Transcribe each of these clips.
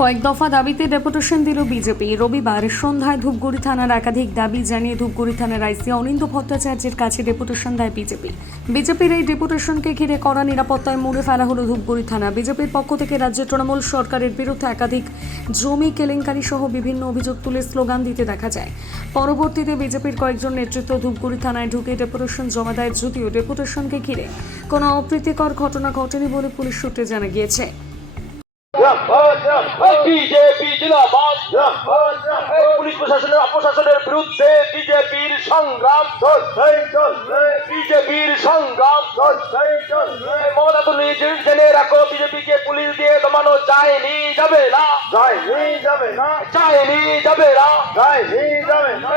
কয়েক দফা দাবিতে ডেপুটেশন দিল বিজেপি। রবিবার সন্ধ্যায় ধূপগুড়ি থানার একাধিক দাবি জানিয়ে ধূপগুড়ি থানার আইসি অনিন্দ ভট্টাচার্যের কাছে ডেপুটেশন দেয় বিজেপি। বিজেপির এই ডেপুটেশনকে ঘিরে কড়া নিরাপত্তায় মুড়ে ফেলা হলো ধূপগুড়ি থানা। বিজেপির পক্ষ থেকে রাজ্যের তৃণমূল সরকারের বিরুদ্ধে একাধিক জমি কেলেঙ্কারি সহ বিভিন্ন অভিযোগ তুলে স্লোগান দিতে দেখা যায়। পরবর্তীতে বিজেপির কয়েকজন নেতৃত্ব ধূপগুড়ি থানায় ঢুকে ডেপুটেশন জমা দেয়, যদিও ডেপুটেশনকে ঘিরে কোনো অপ্রীতিকর ঘটনা ঘটেনি বলে পুলিশ সূত্রে জানা গিয়েছে। বিজেপি জিন্দাবাদ। পুলিশ প্রশাসনের অপশাসনের বিরুদ্ধে বিজেপির সংগ্রাম চলছে। বিজেপির সংগ্রাম চলছে। মমতা তুমি জেনে রাখো, বিজেপিকে পুলিশ দিয়ে দমানো যায়নি, যাবে না, যায়নি, যাবে না, যায়নি, যাবে না, যায়নি, যাবে না।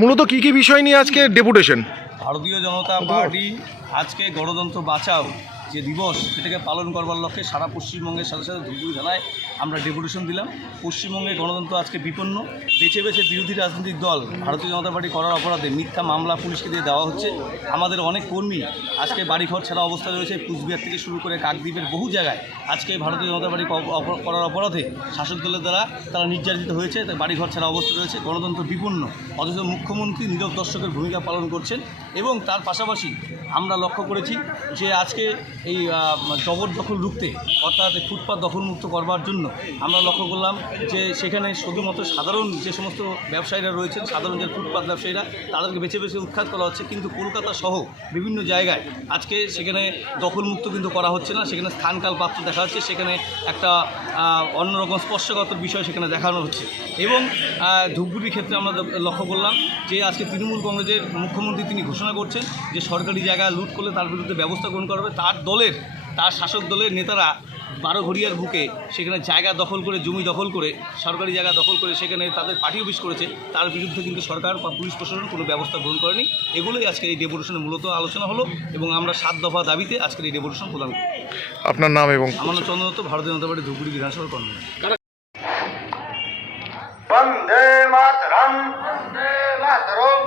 মূলত কি কি বিষয় নিয়ে আজকে ডেপুটেশন? ভারতীয় জনতা পার্টি আজকে গণতন্ত্র বাঁচাও যে দিবস, সেটাকে পালন করবার লক্ষ্যে সারা পশ্চিমবঙ্গের সাথে সাথে ধূপগুড়ি থানায় আমরা ডেপুটেশন দিলাম। পশ্চিমবঙ্গে গণতন্ত্র আজকে বিপন্ন। বেছে বেছে বিরোধী রাজনৈতিক দল ভারতীয় জনতা পার্টি করার অপরাধে মিথ্যা মামলা পুলিশকে দিয়ে দেওয়া হচ্ছে। আমাদের অনেক কর্মী আজকে বাড়িঘর ছাড়া অবস্থা রয়েছে। কুচবিহার থেকে শুরু করে কাকদ্বীপের বহু জায়গায় আজকে ভারতীয় জনতা পার্টি করার অপরাধে শাসক দলের দ্বারা তারা নির্যাতিত হয়েছে, তাই বাড়িঘর ছাড়া অবস্থা রয়েছে। গণতন্ত্র বিপন্ন, অথচ মুখ্যমন্ত্রী নীরব দর্শকের ভূমিকা পালন করছেন। এবং তার পাশাপাশি আমরা লক্ষ্য করেছি যে আজকে এই জবরদখল রুখতে, অর্থাৎ ফুটপাত দখলমুক্ত করবার জন্য আমরা লক্ষ্য করলাম যে সেখানে শুধুমাত্র সাধারণ যে সমস্ত ব্যবসায়ীরা রয়েছেন, সাধারণ যে ফুটপাত ব্যবসায়ীরা, তাদেরকে বেছে বেছে উৎখাত করা হচ্ছে। কিন্তু কলকাতা সহ বিভিন্ন জায়গায় আজকে সেখানে দখলমুক্ত কিন্তু করা হচ্ছে না। সেখানে স্থানকাল পাত্র দেখা হচ্ছে, সেখানে একটা অন্যরকম স্পর্শকাতর বিষয় সেখানে দেখানো হচ্ছে। এবং ধূপগুড়ির ক্ষেত্রে আমরা লক্ষ্য করলাম যে আজকে তৃণমূল কংগ্রেসের মুখ্যমন্ত্রী তিনি ঘোষণা করছেন যে সরকারি জায়গা লুট করলে তার বিরুদ্ধে ব্যবস্থা গ্রহণ করা হবে। তার শাসক দলের নেতারা বারোঘড়িয়ার বুকে সেখানে জায়গা দখল করে, জমি দখল করে, সরকারি জায়গা দখল করে সেখানে তাদের পার্টি অফিস করেছে। তার বিরুদ্ধে কিন্তু সরকার বা পুলিশ প্রশাসন কোনো ব্যবস্থা গ্রহণ করেনি। এগুলোই আজকে এই ডেপুটেশনে মূলত আলোচনা হলো এবং আমরা 7 দফা দাবিতে আজকের এই ডেপুটেশন প্রদান করি। আপনার নাম এবং? আমার নাম চন্দ্র দত্ত, ভারতীয় জনতা পার্টি ধূপগুড়ি বিধানসভার কর্মী। বন্দে মাতরম, বন্দে মাতরম।